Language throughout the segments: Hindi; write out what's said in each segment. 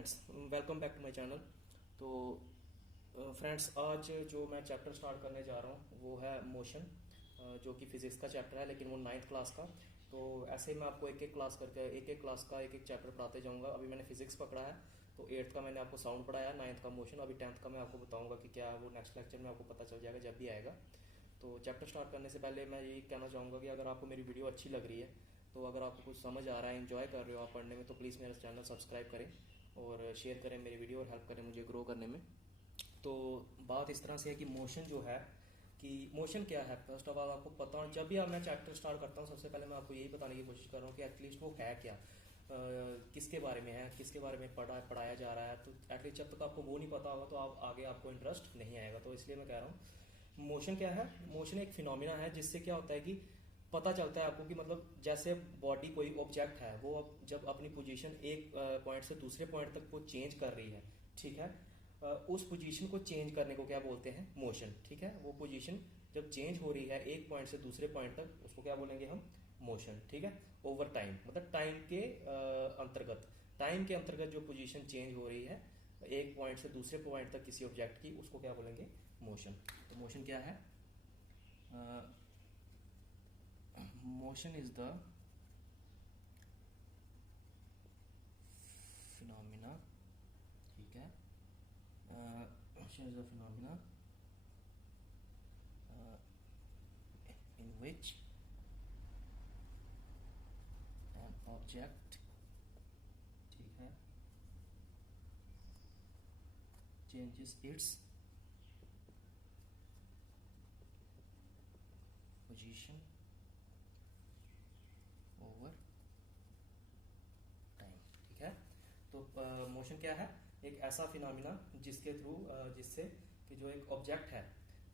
Friends, welcome back to my channel. तो फ्रेंड्स, आज जो मैं चैप्टर स्टार्ट करने जा रहा हूँ वो है मोशन, जो कि फिजिक्स का चैप्टर है, लेकिन वो 9th क्लास का। तो ऐसे मैं आपको एक एक क्लास करके एक एक क्लास का एक एक चैप्टर पढ़ाते जाऊँगा। अभी मैंने फिजिक्स पकड़ा है, तो 8th का मैंने आपको साउंड पढ़ाया, 9th का मोशन, अभी 10th का मैं आपको बताऊँगा कि क्या है वो। नेक्स्ट लेक्चर में आपको पता चल जाएगा जब भी आएगा। तो चैप्टर स्टार्ट करने से पहले मैं यही कहना चाहूँगा कि अगर आपको मेरी वीडियो अच्छी लग रही है, तो अगर आपको कुछ समझ आ रहा है, एंजॉय कर रहे हो आप पढ़ने में, तो प्लीज़ मेरा चैनल सब्सक्राइब करें और शेयर करें मेरी वीडियो और हेल्प करें मुझे ग्रो करने में। तो बात इस तरह से है कि मोशन जो है, कि मोशन क्या है, फर्स्ट ऑफ ऑल आपको पता हो। जब भी मैं चैप्टर स्टार्ट करता हूँ, सबसे पहले मैं आपको यही बताने की कोशिश कर रहा हूँ कि एटलीस्ट वो है क्या, किसके बारे में है, किसके बारे में पढ़ाया जा रहा है। तो एटलीस्ट जब तक आपको वो नहीं पता होगा तो आप आगे आपको इंटरेस्ट नहीं आएगा। तो इसलिए मैं कह रहा हूँ मोशन क्या है। मोशन एक फिनोमिना है जिससे क्या होता है कि पता चलता है आपको कि मतलब जैसे बॉडी कोई ऑब्जेक्ट है, वो अब जब अपनी पोजीशन एक पॉइंट से दूसरे पॉइंट तक वो चेंज कर रही है, ठीक है, उस पोजीशन को चेंज करने को क्या बोलते हैं, मोशन। ठीक है, वो पोजीशन जब चेंज हो रही है एक पॉइंट से दूसरे पॉइंट तक, उसको क्या बोलेंगे हम, मोशन। ठीक है, ओवर टाइम, मतलब टाइम के अंतर्गत, टाइम के अंतर्गत जो पोजीशन चेंज हो रही है एक पॉइंट से दूसरे पॉइंट तक किसी ऑब्जेक्ट की, उसको क्या बोलेंगे, मोशन। तो मोशन क्या है? मोशन इज द फिनोमिना, ठीक है, motion is the phenomena in which an object, ठीक है, changes its position over time. ठीक है, तो मोशन क्या है? एक ऐसा फिनोमिना जिसके थ्रू, जिससे कि जो एक ऑब्जेक्ट है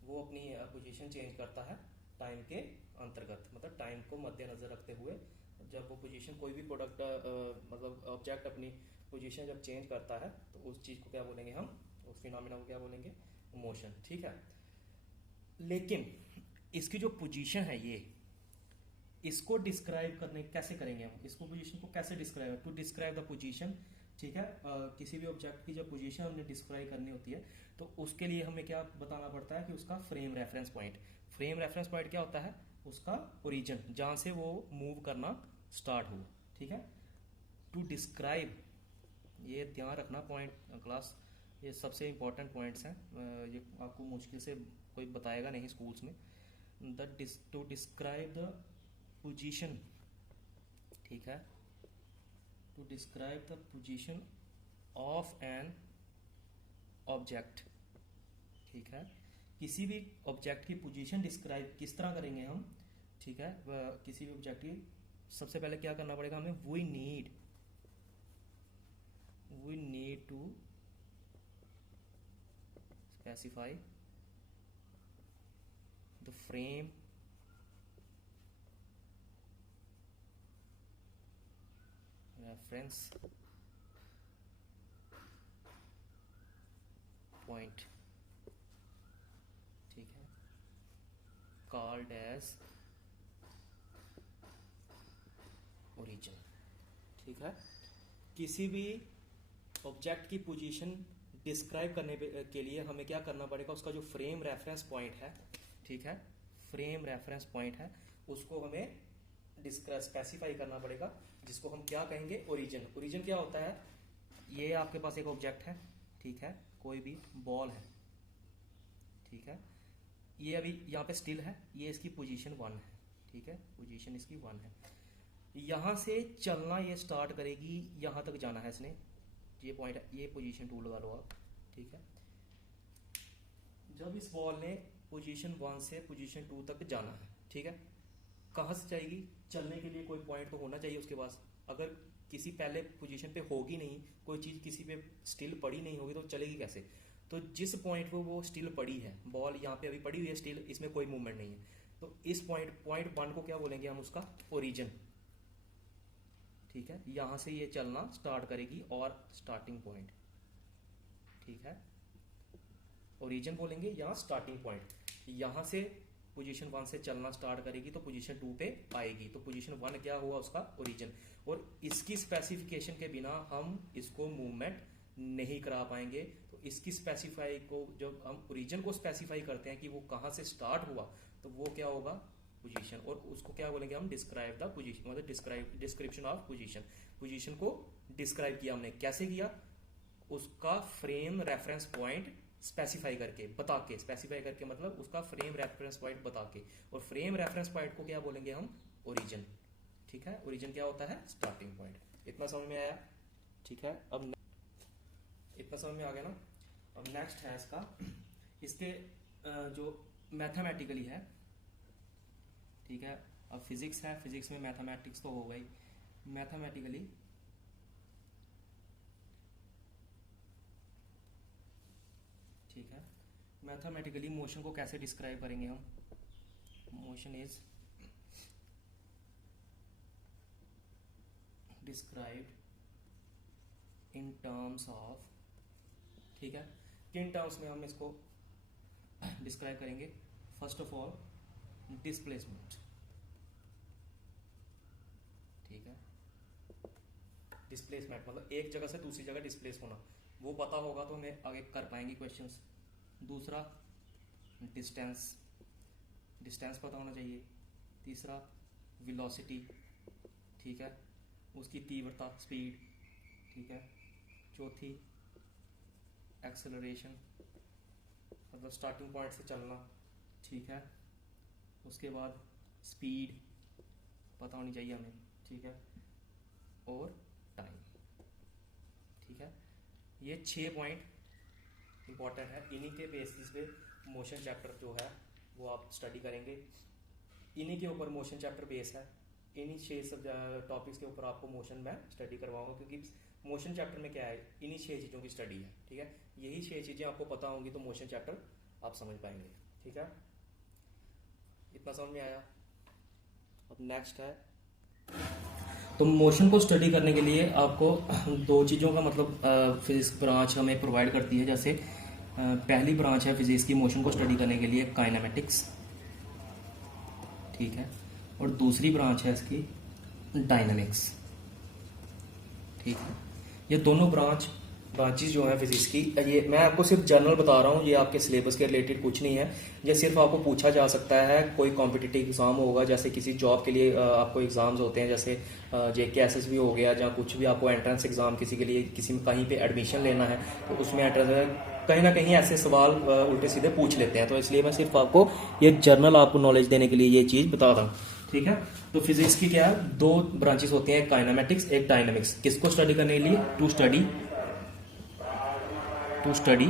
वो अपनी पोजीशन चेंज करता है टाइम के अंतर्गत, मतलब टाइम को मद्देनजर रखते हुए। जब वो पोजीशन, कोई भी प्रोडक्ट, मतलब ऑब्जेक्ट अपनी पोजीशन जब चेंज करता है, तो उस चीज को क्या बोलेंगे हम, उस फिनोमिना को क्या बोलेंगे, मोशन। ठीक है, लेकिन इसकी जो पोजीशन है, ये इसको डिस्क्राइब करने कैसे करेंगे हम, इसको पोजीशन को कैसे describe, to describe the position. ठीक है, किसी भी ऑब्जेक्ट की जब पोजीशन हमने डिस्क्राइब करनी होती है, तो उसके लिए हमें क्या बताना पड़ता है कि उसका frame reference point. Frame reference point क्या होता है? उसका ओरिजिन, जहां से वो मूव करना स्टार्ट हो। ठीक है, टू डिस्क्राइब, ये ध्यान रखना पॉइंट क्लास, ये सबसे इंपॉर्टेंट पॉइंट्स हैं। ये आपको मुश्किल से कोई बताएगा नहीं स्कूल्स में। टू डिस्क्राइब द पोजीशन, ठीक है, to describe the position of an object. ठीक है, किसी भी ऑब्जेक्ट की पोजीशन डिस्क्राइब किस तरह करेंगे हम? ठीक है, किसी भी ऑब्जेक्ट की सबसे पहले क्या करना पड़ेगा हमें, we need to specify the frame reference point, ठीक है, कॉल्ड एज ओरिजिन। ठीक है, किसी भी ऑब्जेक्ट की पोजीशन डिस्क्राइब करने के लिए हमें क्या करना पड़ेगा, उसका जो फ्रेम रेफरेंस पॉइंट है, ठीक है, फ्रेम रेफरेंस पॉइंट है, उसको हमें स्पेसिफाई करना पड़ेगा, जिसको हम क्या कहेंगे, ओरिजिन। ओरिजिन क्या होता है? ये आपके पास एक ऑब्जेक्ट है, ठीक है, कोई भी बॉल है, ठीक है, ये अभी यहाँ पे स्टिल है, ये इसकी पोजीशन 1 है, ठीक है, पोजीशन इसकी 1 है। यहां से चलना ये स्टार्ट करेगी, यहां तक जाना है इसने, ये पॉइंट है, ये पोजीशन 2 लगा लो आप। ठीक है, जब इस बॉल ने पोजीशन 1 से पोजीशन 2 तक जाना है, ठीक है, कहां से जाएगी? चलने के लिए कोई पॉइंट तो होना चाहिए उसके पास। अगर किसी पहले पोजीशन पे होगी नहीं, कोई चीज किसी पे स्टिल पड़ी नहीं होगी, तो चलेगी कैसे? तो जिस पॉइंट पे वो स्टिल पड़ी है, बॉल यहाँ पे अभी पड़ी हुई है स्टिल, इसमें कोई मूवमेंट नहीं है, तो इस पॉइंट 1 को क्या बोलेंगे हम, उसका ओरिजिन। ठीक है, यहां से ये चलना स्टार्ट करेगी और स्टार्टिंग पॉइंट, ठीक है, ओरिजिन बोलेंगे या स्टार्टिंग पॉइंट। यहां से पोजीशन 1 से चलना स्टार्ट करेगी तो पोजीशन 2 पे आएगी, तो पोजीशन 1 क्या हुआ, उसका ओरिजिन। और इसकी स्पेसिफिकेशन के बिना हम इसको मूवमेंट नहीं करा पाएंगे। तो इसकी स्पेसिफाई को, जब हम ओरिजिन को स्पेसिफाई करते हैं कि वो कहाँ से स्टार्ट हुआ, तो वो क्या होगा, पोजीशन। और उसको क्या बोलेंगे हम, डिस्क्राइब द पोजीशन, मतलब डिस्क्रिप्शन ऑफ पोजीशन। पोजीशन को डिस्क्राइब किया हमने, कैसे किया, उसका फ्रेम रेफरेंस पॉइंट स्पेसिफाई करके, बता के, स्पेसिफाई करके मतलब उसका फ्रेम रेफरेंस पॉइंट बता के। और फ्रेम रेफरेंस पॉइंट को क्या बोलेंगे हम, ओरिजिन। ठीक है, ओरिजिन क्या होता है, स्टार्टिंग पॉइंट। इतना समझ में आया? ठीक है, अब इतना समझ में आ गया ना। अब नेक्स्ट है इसके जो मैथमेटिकली है, ठीक है। अब फिजिक्स है, फिजिक्स में मैथमेटिक्स तो हो गई। मैथमेटिकली ठीक है, मैथमेटिकली मोशन को कैसे डिस्क्राइब करेंगे हम। Motion is described in terms of, ठीक है, किन टर्म्स में हम इसको डिस्क्राइब करेंगे। फर्स्ट ऑफ ऑल डिस्प्लेसमेंट, ठीक है, डिस्प्लेसमेंट मतलब एक जगह से दूसरी जगह डिस्प्लेस होना, वो पता होगा तो हमें आगे कर पाएंगे क्वेश्चंस। दूसरा डिस्टेंस, डिस्टेंस पता होना चाहिए। तीसरा वेलोसिटी, ठीक है, उसकी तीव्रता, स्पीड, ठीक है। चौथी एक्सेलरेशन, मतलब स्टार्टिंग पॉइंट से चलना, ठीक है। उसके बाद स्पीड पता होनी चाहिए हमें, ठीक है, और टाइम, ठीक है। ये 6 पॉइंट इंपॉर्टेंट है। इन्हीं के बेसिस पे मोशन चैप्टर जो है वो आप स्टडी करेंगे। इन्हीं के ऊपर मोशन चैप्टर बेस है। इन्हीं 6 सब टॉपिक्स के ऊपर आपको मोशन मैं स्टडी करवाऊंगा, क्योंकि मोशन चैप्टर में क्या है, इन्हीं 6 चीज़ों की स्टडी है, ठीक है। यही 6 चीज़ें आपको पता होंगी तो मोशन चैप्टर आप समझ पाएंगे, ठीक है। इतना समझ में आया? अब नेक्स्ट है, तो मोशन को स्टडी करने के लिए आपको 2 चीज़ों का मतलब फिजिक्स ब्रांच हमें प्रोवाइड करती है। जैसे पहली ब्रांच है फिजिक्स की मोशन को स्टडी करने के लिए काइनेमेटिक्स, ठीक है, और दूसरी ब्रांच है इसकी डायनामिक्स, ठीक है। ये दोनों ब्रांचेस जो हैं फिजिक्स की, ये मैं आपको सिर्फ जनरल बता रहा हूँ, ये आपके सिलेबस के रिलेटेड कुछ नहीं है। ये सिर्फ आपको पूछा जा सकता है, कोई कॉम्पिटिटिव एग्जाम होगा, जैसे किसी जॉब के लिए आपको एग्जाम्स होते हैं, जैसे JKSS भी हो गया, या कुछ भी आपको एंट्रेंस एग्जाम किसी के लिए, किसी कहीं पे एडमिशन लेना है, तो उसमें एंट्रेंस कहीं ना कहीं ऐसे सवाल उल्टे सीधे पूछ लेते हैं। तो इसलिए मैं सिर्फ आपको ये जनरल आपको नॉलेज देने के लिए ये चीज़ बता रहा हूँ, ठीक है। तो फिजिक्स की क्या है, 2 ब्रांचेस होती हैं, एक काइनेमेटिक्स, एक डायनामिक्स। किसको स्टडी करने के लिए, टू स्टडी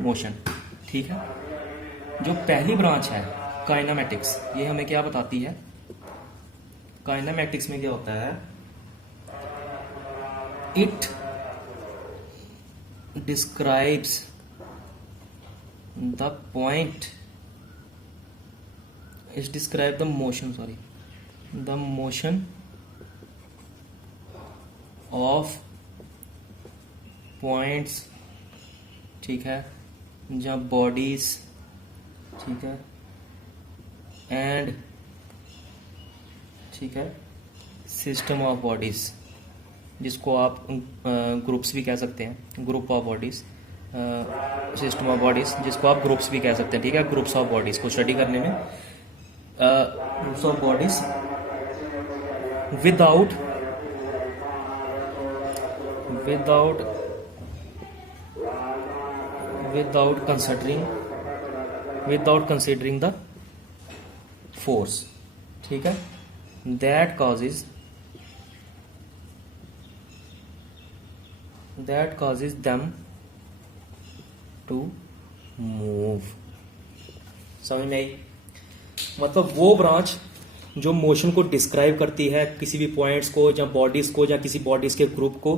मोशन, ठीक है। जो पहली ब्रांच है काइनेमेटिक्स, ये हमें क्या बताती है, काइनेमेटिक्स में क्या होता है, it describes the point, it describe the motion of points, ठीक है, जहाँ बॉडीज, ठीक है, एंड, ठीक है, सिस्टम ऑफ बॉडीज, जिसको आप ग्रुप्स भी कह सकते हैं, group of bodies, system of bodies, जिसको आप ग्रुप्स भी कह सकते हैं, ठीक है। ग्रुप्स ऑफ बॉडीज को स्टडी करने में, groups of bodies without considering the force, ठीक है, that causes them to move। समझ में आई? मतलब वो ब्रांच जो मोशन को डिस्क्राइब करती है, किसी भी पॉइंट्स को या बॉडीज को या किसी बॉडीज के ग्रुप को,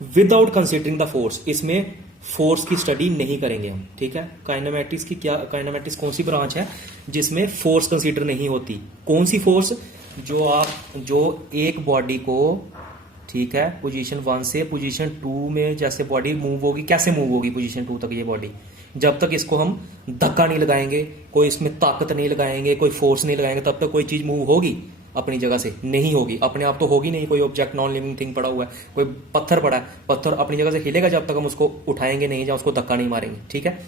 विदाउट कंसिडरिंग द फोर्स। इसमें फोर्स की स्टडी नहीं करेंगे हम, ठीक है। काइनेमेटिक्स कौन सी ब्रांच है जिसमें फोर्स कंसीडर नहीं होती? कौन सी फोर्स? जो एक बॉडी को, ठीक है, पोजीशन 1 से पोजीशन 2 में जैसे बॉडी मूव होगी, कैसे मूव होगी पोजीशन 2 तक ये बॉडी, जब तक इसको हम धक्का नहीं लगाएंगे, कोई इसमें ताकत नहीं लगाएंगे, कोई फोर्स नहीं लगाएंगे, तब तक कोई चीज मूव होगी? अपनी जगह से नहीं होगी, अपने आप तो होगी नहीं। कोई ऑब्जेक्ट नॉन लिविंग थिंग पड़ा हुआ है, कोई पत्थर पड़ा है, पत्थर अपनी जगह से हिलेगा जब तक हम उसको उठाएंगे नहीं या उसको धक्का नहीं मारेंगे, ठीक है।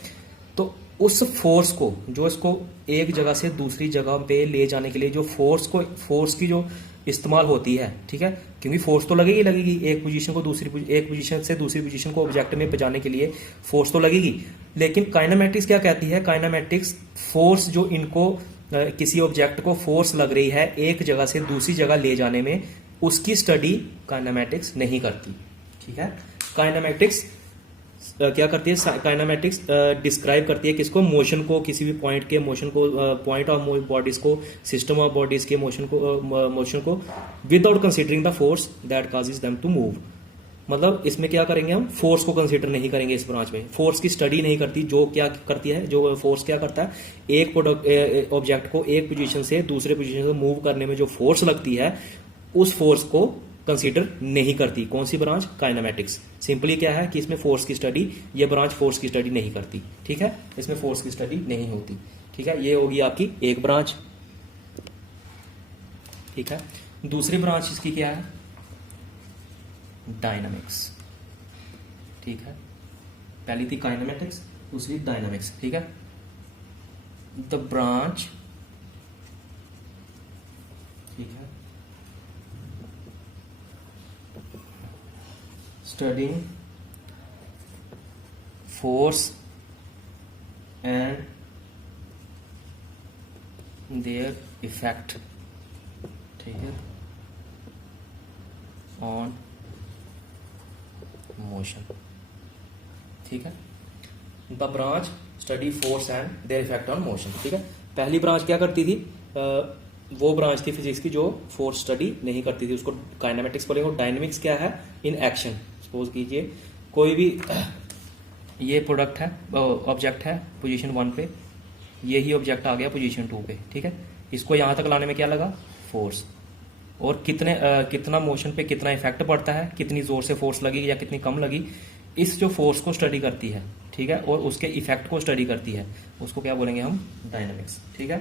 तो उस फोर्स को, जो इसको एक जगह से दूसरी जगह पे ले जाने के लिए जो फोर्स की जो इस्तेमाल होती है, ठीक है, क्योंकि फोर्स तो लगेगी लगेगी एक पोजीशन को दूसरी, एक पोजीशन से दूसरी पोजीशन को ऑब्जेक्ट में पहुंचाने के लिए फोर्स तो लगेगी। लेकिन काइनेमैटिक्स क्या कहती है? काइनेमैटिक्स फोर्स जो इनको किसी ऑब्जेक्ट को फोर्स लग रही है एक जगह से दूसरी जगह ले जाने में, उसकी स्टडी काइनेमैटिक्स नहीं करती, ठीक है। काइनेमैटिक्स क्या करती है? काइनेमैटिक्स डिस्क्राइब करती है किसको? मोशन को, किसी भी पॉइंट के मोशन को, पॉइंट ऑफ बॉडीज को, सिस्टम ऑफ बॉडीज के मोशन को without considering the force that causes them to move. मतलब इसमें क्या करेंगे हम? फोर्स को कंसीडर नहीं करेंगे इस ब्रांच में, फोर्स की स्टडी नहीं करती। जो क्या करती है, जो फोर्स क्या करता है, एक ऑब्जेक्ट को एक पोजीशन से दूसरे पोजीशन से मूव करने में जो फोर्स लगती है, उस फोर्स को कंसीडर नहीं करती। कौन सी ब्रांच? काइनेमैटिक्स। सिंपली क्या है कि इसमें फोर्स की स्टडी, ये ब्रांच फोर्स की स्टडी नहीं करती, ठीक है, इसमें फोर्स की स्टडी नहीं होती, ठीक है। ये होगी आपकी एक ब्रांच, ठीक है। दूसरी ब्रांच इसकी क्या है? डायनामिक्स, ठीक है। पहली थी काइनेमैटिक्स, दूसरी डायनामिक्स, ठीक है। द ब्रांच, ठीक है, studying force and their effect, ठीक है, on motion, ठीक है। The branch study force and their effect on motion, ठीक है। पहली ब्रांच क्या करती थी? वो ब्रांच थी फिजिक्स की जो फोर्स स्टडी नहीं करती थी, उसको काइनेमैटिक्स बोलेंगे। डायनेमिक्स क्या है? In action. सपोज कीजिए कोई भी ये प्रोडक्ट है, ऑब्जेक्ट है पोजीशन 1 पे, यही ऑब्जेक्ट आ गया पोजीशन 2 पे, ठीक है। इसको यहां तक लाने में क्या लगा? फोर्स। और कितना मोशन पे कितना इफेक्ट पड़ता है, कितनी जोर से फोर्स लगी या कितनी कम लगी, इस जो फोर्स को स्टडी करती है, ठीक है, और उसके इफेक्ट को स्टडी करती है, उसको क्या बोलेंगे हम? डायनेमिक्स, ठीक है।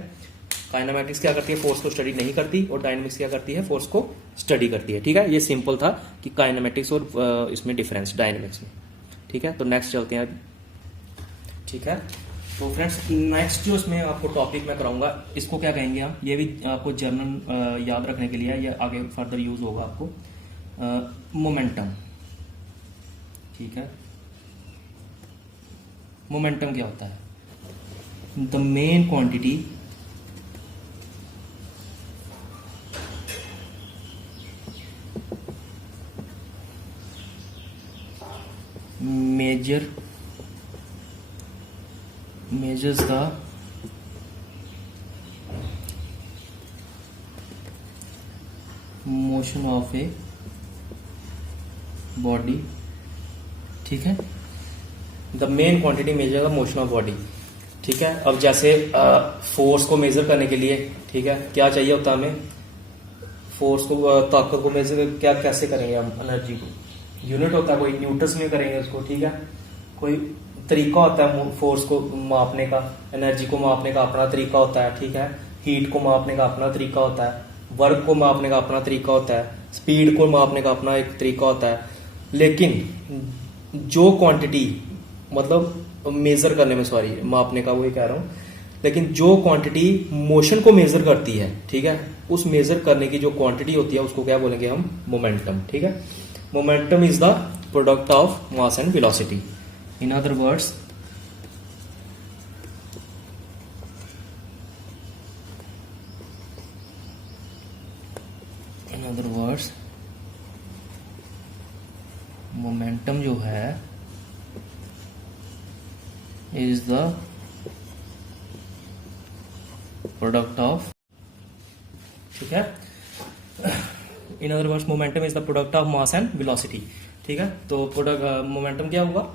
काइनेमैटिक्स क्या करती है? फोर्स को स्टडी नहीं करती, और डायनेमिक्स क्या करती है? फोर्स को स्टडी करती है, ठीक है। ये सिंपल था कि काइनेमैटिक्स और इसमें डिफरेंस डायनेमिक्स में, ठीक है। तो नेक्स्ट चलते हैं, ठीक है। तो फ्रेंड्स नेक्स्ट जो इसमें आपको टॉपिक मैं कराऊंगा, इसको क्या कहेंगे हम? ये भी आपको जर्नल याद रखने के लिए, ये आगे फर्दर यूज होगा आपको। मोमेंटम, ठीक है। मोमेंटम क्या होता है? The main quantity measures the motion of a body, ठीक है। The main quantity measure the motion of body, ठीक है। अब जैसे फोर्स को मेजर करने के लिए, ठीक है, क्या चाहिए होता है हमें? फोर्स को, ताकत को मेजर क्या कैसे करेंगे हम? एनर्जी को यूनिट होता है, कोई न्यूटन्स में करेंगे उसको, ठीक है। कोई तरीका होता है फोर्स को मापने का, एनर्जी को मापने का अपना तरीका होता है, ठीक है। हीट को मापने का अपना तरीका होता है, वर्क को मापने का अपना तरीका होता है, स्पीड को मापने का अपना एक तरीका होता है। लेकिन जो क्वांटिटी, मतलब मेजर करने में, सॉरी मापने का वही कह रहा हूं, लेकिन जो क्वांटिटी मोशन को मेजर करती है, ठीक है, उस मेजर करने की जो क्वांटिटी होती है उसको क्या बोलेंगे हम? मोमेंटम, ठीक है। Momentum is the product of mass and velocity. In other words, momentum जो है is the product of, ठीक है। In other words, momentum is the product of mass and velocity, ठीक है। तो प्रोडक्ट मोमेंटम क्या होगा?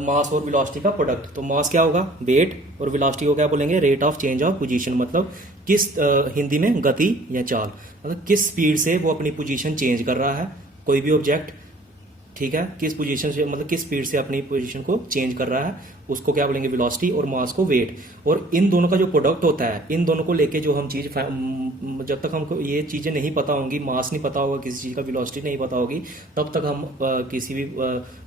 मास और वेलोसिटी का प्रोडक्ट। तो मास क्या होगा? वेट, और वेलोसिटी को क्या बोलेंगे? Rate of change of position, मतलब किस हिंदी में गति या चाल, मतलब किस स्पीड से वो अपनी पोजीशन चेंज कर रहा है कोई भी ऑब्जेक्ट, ठीक है, किस पोजीशन से मतलब किस स्पीड से अपनी पोजीशन को चेंज कर रहा है, उसको क्या बोलेंगे वेलोसिटी, और मास को वेट। और इन दोनों का जो प्रोडक्ट होता है, इन दोनों को लेके जो हम चीज, जब तक हमको ये चीजें नहीं पता होंगी, मास नहीं पता होगा किसी चीज का, वेलोसिटी नहीं पता होगी, तब तक हम किसी भी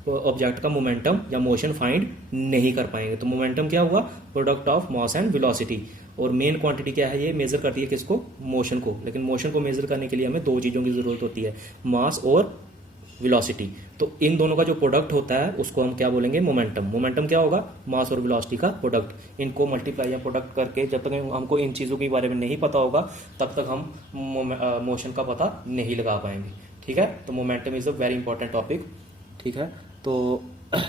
ऑब्जेक्ट का मोमेंटम या मोशन फाइंड नहीं कर पाएंगे। तो मोमेंटम क्या हुआ, product of mass and velocity. और मेन क्वांटिटी क्या है, ये मेजर करती है किसको, मोशन को। लेकिन मोशन को मेजर करने के लिए हमें दो चीजों की जरूरत होती है, मास और वेलोसिटी। तो इन दोनों का जो प्रोडक्ट होता है उसको हम क्या बोलेंगे, मोमेंटम। मोमेंटम क्या होगा, मास और वेलोसिटी का प्रोडक्ट। इनको मल्टीप्लाई या प्रोडक्ट करके जब तक हमको इन चीजों के बारे में नहीं पता होगा, तब तक हम मोशन का पता नहीं लगा पाएंगे। ठीक है, तो momentum is a very important topic. ठीक है, तो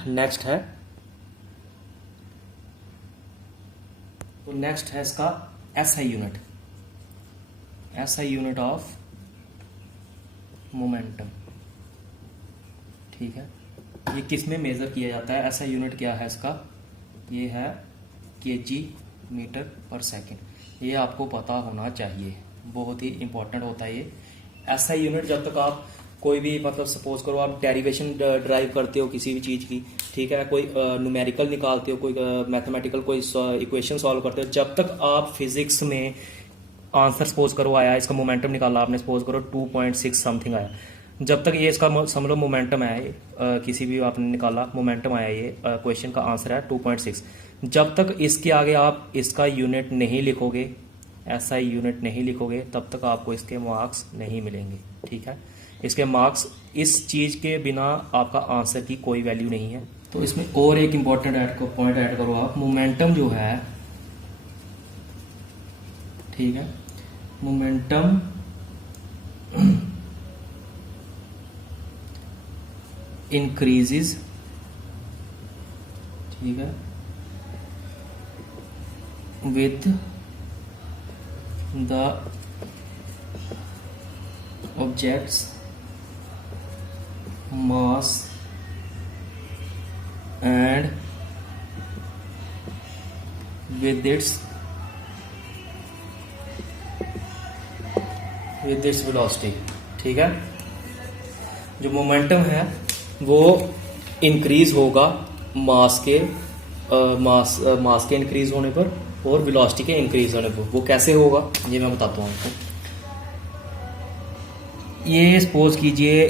नेक्स्ट है, तो नेक्स्ट है इसका SI unit, SI unit of momentum. ठीक है, ये किस में मेजर किया जाता है, ऐसा यूनिट क्या है इसका, ये है केजी मीटर पर सेकंड। ये आपको पता होना चाहिए, बहुत ही इंपॉर्टेंट होता है ये ऐसा यूनिट। जब तक आप कोई भी मतलब सपोज करो आप डेरिवेशन ड्राइव करते हो किसी भी चीज की, ठीक है, कोई न्यूमेरिकल निकालते हो, कोई मैथमेटिकल कोई इक्वेशन सॉल्व करते हो, जब तक आप फिजिक्स में आंसर सपोज करो आया, इसका मोमेंटम निकाला आपने, सपोज करो 2.6 समथिंग आया, जब तक ये इसका समझ लो मोमेंटम है, किसी भी आपने निकाला मोमेंटम आया, ये क्वेश्चन का आंसर है 2.6, जब तक इसके आगे आप इसका यूनिट नहीं लिखोगे, ऐसा ही यूनिट नहीं लिखोगे, तब तक आपको इसके मार्क्स नहीं मिलेंगे। ठीक है, इसके मार्क्स, इस चीज के बिना आपका आंसर की कोई वैल्यू नहीं है। तो इसमें और एक इंपॉर्टेंट पॉइंट ऐड करो आप, मोमेंटम जो है, ठीक है, मोमेंटम इंक्रीजेस, ठीक है, with the objects mass and with its velocity. ठीक है, जो मोमेंटम है वो इंक्रीज होगा मास के मास के इंक्रीज होने पर और वेलोसिटी के इंक्रीज होने पर। वो कैसे होगा ये मैं बताता हूँ आपको। ये सपोज कीजिए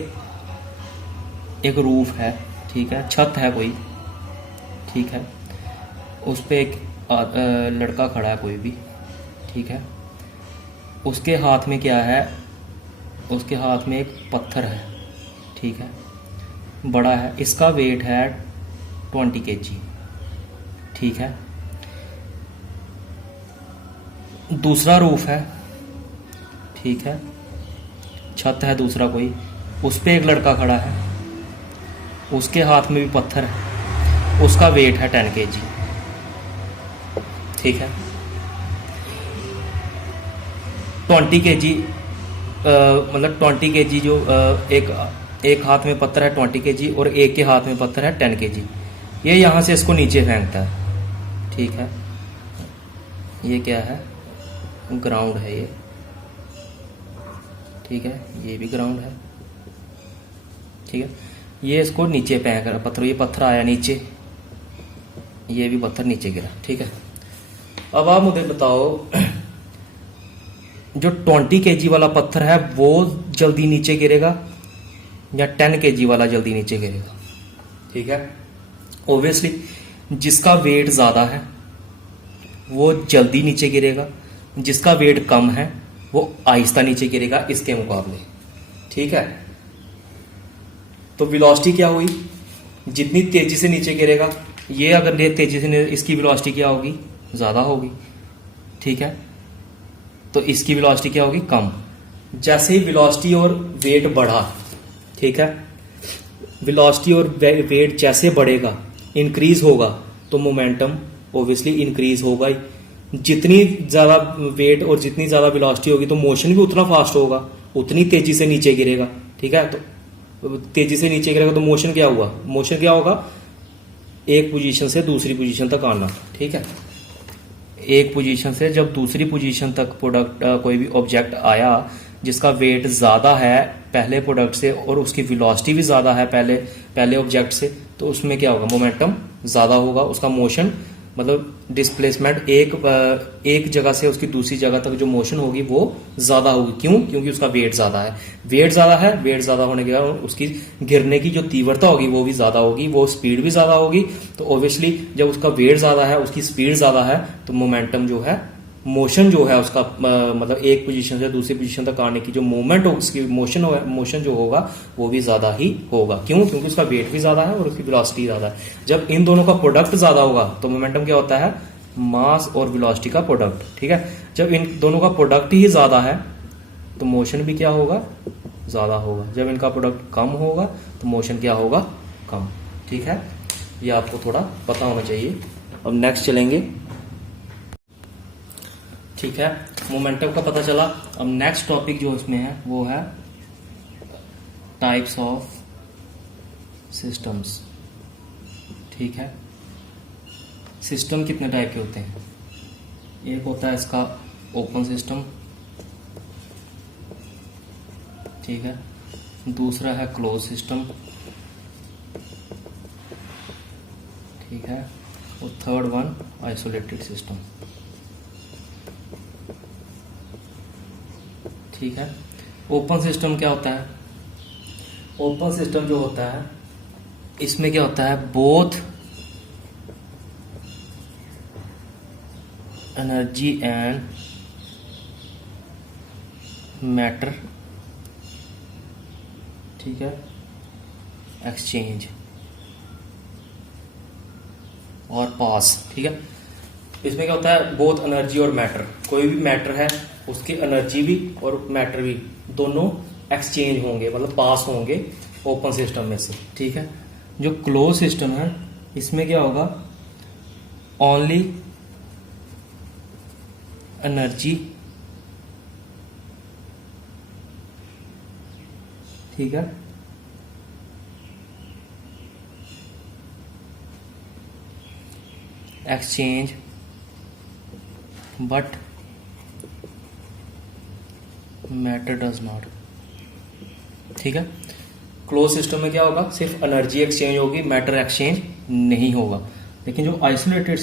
एक रूफ है, ठीक है, छत है कोई, ठीक है, उस पे एक लड़का खड़ा है कोई भी, ठीक है, उसके हाथ में क्या है, उसके हाथ में एक पत्थर है, ठीक है, बड़ा है, इसका वेट है 20 kg, ठीक है। दूसरा रूफ है, ठीक है, छत है दूसरा कोई, उस पे एक लड़का खड़ा है, उसके हाथ में भी पत्थर है, उसका वेट है 10 kg, ठीक है। 20 kg मतलब 20 kg जो एक हाथ में पत्थर है 20 kg और एक के हाथ में पत्थर है 10 kg, ये यहाँ से इसको नीचे फेंकता है, ठीक है। ये क्या है, ग्राउंड है ये, ठीक है, ये भी ग्राउंड है, ठीक है। ये इसको नीचे फेंक रहा पत्थर, ये पत्थर आया नीचे, ये भी पत्थर नीचे गिरा, ठीक है। अब आप मुझे बताओ, जो 20 kg वाला पत्थर है वो जल्दी नीचे गिरेगा या 10 kg वाला जल्दी नीचे गिरेगा, ठीक है। ऑब्वियसली जिसका वेट ज्यादा है वो जल्दी नीचे गिरेगा, जिसका वेट कम है वो आहिस्ता नीचे गिरेगा इसके मुकाबले, ठीक है। तो वेलोसिटी क्या हुई, जितनी तेजी से नीचे गिरेगा, ये अगर तेजी से, इसकी वेलोसिटी क्या होगी, ज्यादा होगी, ठीक है। तो इसकी वेलोसिटी क्या होगी, कम। जैसे ही वेलोसिटी और वेट बढ़ा, ठीक है, वेलोसिटी और वेट जैसे बढ़ेगा, इंक्रीज होगा, तो मोमेंटम ऑब्वियसली इंक्रीज होगा ही। जितनी ज्यादा वेट और जितनी ज्यादा वेलोसिटी होगी तो मोशन भी उतना फास्ट होगा, उतनी तेजी से नीचे गिरेगा, ठीक है। तो तेजी से नीचे गिरेगा तो मोशन क्या हुआ, मोशन क्या होगा, एक पोजीशन से दूसरी पोजीशन तक आना, ठीक है। एक पोजीशन से जब दूसरी पोजीशन तक प्रोडक्ट कोई भी ऑब्जेक्ट आया जिसका वेट ज्यादा है पहले प्रोडक्ट से और उसकी वेलोसिटी भी ज़्यादा है पहले ऑब्जेक्ट से, तो उसमें क्या होगा, मोमेंटम ज़्यादा होगा, उसका मोशन मतलब डिस्प्लेसमेंट एक जगह से उसकी दूसरी जगह तक जो मोशन होगी वो ज़्यादा होगी। क्यों? क्योंकि उसका वेट ज़्यादा है। वेट ज़्यादा होने के बाद उसकी गिरने की जो तीव्रता होगी वो भी ज़्यादा होगी, वो स्पीड भी ज़्यादा होगी। तो ऑब्वियसली जब उसका वेट ज़्यादा है, उसकी स्पीड ज़्यादा है, तो मोमेंटम जो है, मोशन जो है उसका मतलब एक पोजीशन से दूसरी पोजीशन तक आने की जो मूवमेंट होगी, उसकी मोशन जो होगा वो भी ज्यादा ही होगा। क्यों? क्योंकि उसका वेट भी ज्यादा है और उसकी वेलोसिटी ज्यादा है। जब इन दोनों का प्रोडक्ट ज्यादा होगा तो मोमेंटम क्या होता है, मास और वेलोसिटी का प्रोडक्ट। ठीक है, जब इन दोनों का प्रोडक्ट ही ज्यादा है तो मोशन भी क्या होगा, ज्यादा होगा। जब इनका प्रोडक्ट कम होगा तो मोशन क्या होगा, कम। ठीक है, ये आपको थोड़ा पता होना चाहिए। अब नेक्स्ट चलेंगे। ठीक है, मोमेंटम का पता चला। अब नेक्स्ट टॉपिक जो इसमें है वो है टाइप्स ऑफ सिस्टम्स। ठीक है, सिस्टम कितने टाइप के होते हैं? एक होता है इसका ओपन सिस्टम, ठीक है, दूसरा है क्लोज सिस्टम, ठीक है, और थर्ड वन आइसोलेटेड सिस्टम। ठीक है, ओपन सिस्टम क्या होता है? ओपन सिस्टम जो होता है इसमें क्या होता है, बोथ एनर्जी एंड मैटर, ठीक है, एक्सचेंज और पास। ठीक है, इसमें क्या होता है, बोथ एनर्जी और मैटर, कोई भी मैटर है उसकी एनर्जी भी और मैटर भी दोनों एक्सचेंज होंगे, मतलब पास होंगे ओपन सिस्टम में से। ठीक है, जो क्लोज सिस्टम है इसमें क्या होगा, ओनली एनर्जी, ठीक है, exchange but matter does not. ठीक है, क्लोज सिस्टम में क्या होगा, सिर्फ एनर्जी एक्सचेंज होगी, मैटर एक्सचेंज नहीं होगा। लेकिन जो आइसोलेटेड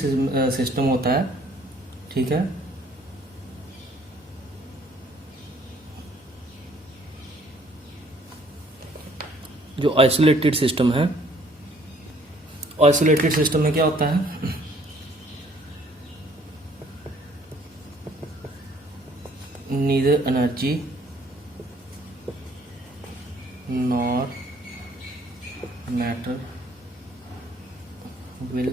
सिस्टम होता है, ठीक है, जो आइसोलेटेड सिस्टम है, आइसोलेटेड सिस्टम में क्या होता है, neither energy nor matter will